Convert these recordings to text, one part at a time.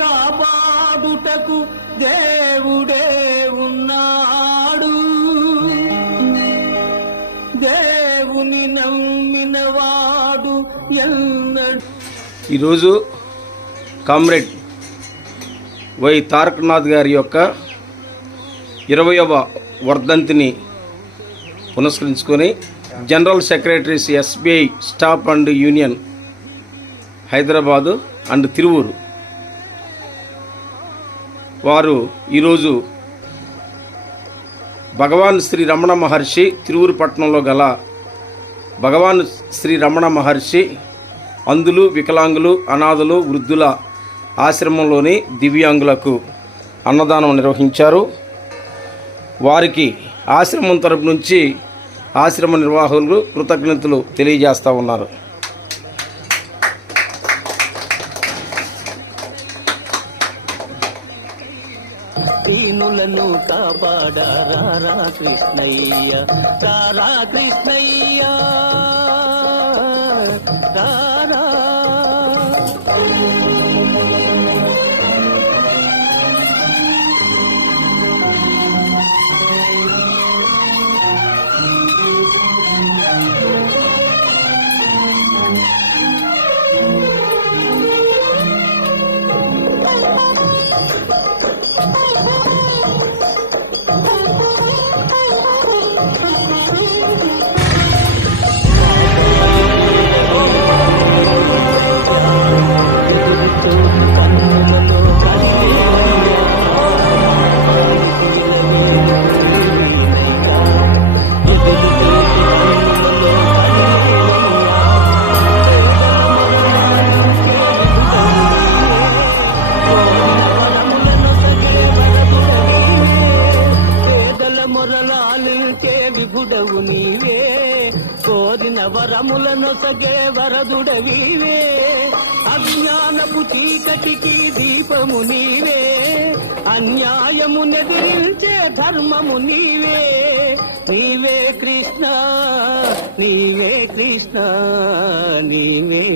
కాపాడుటకు దేవుడే ఉన్నాడు. దేవుని నమ్మినవాడు ఎన్నడు ఈరోజు కామ్రేడ్ వై తారకనాథ్ గారి యొక్క ఇరవయవ వర్ధంతిని పునస్కరించుకొని general secretaries SBI staff and union Hyderabad and Tiruvuru వారు ఈరోజు భగవాన్ శ్రీ రమణ మహర్షి తిరువురు పట్టణంలో గల భగవాన్ శ్రీ రమణ మహర్షి అందులు వికలాంగులు అనాథులు వృద్ధుల ఆశ్రమంలోని దివ్యాంగులకు అన్నదానం నిర్వహించారు. వారికి ఆశ్రమం తరపు నుంచి ఆశ్రమ నిర్వాహకులు కృతజ్ఞతలు తెలియజేస్తూ ఉన్నారు. దీనులను కాపాడారా కృష్ణయ్య? రారా కృష్ణయ్య! విభుడవు నీవే. కోరిన వరములను సగే వరదుడవీవే అజ్ఞానపు చీకటికి దీపము నీవే. అన్యాయము నెదిరించే ధర్మము నీవే. నీవే కృష్ణ నీవే కృష్ణ నీ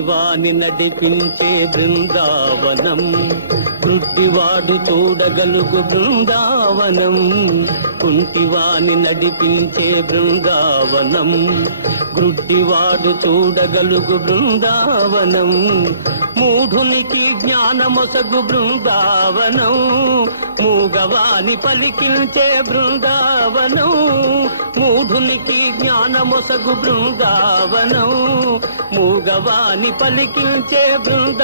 కుంటివాని నడిపించే బృందావనం. గుడ్డివాడు చూడగలుగు బృందావనం. కుంటివాని నడిపించే బృందావనం. గుడ్డివాడు చూడగలుగు బృందావనం. మూఢునికి జ్ఞానమొసగు బృందావనం. మూగవాని పలికించే బృందావనం మూఢునికి జ్ఞానమొసగు బృందావనం మూగవాని పలికించే బృంద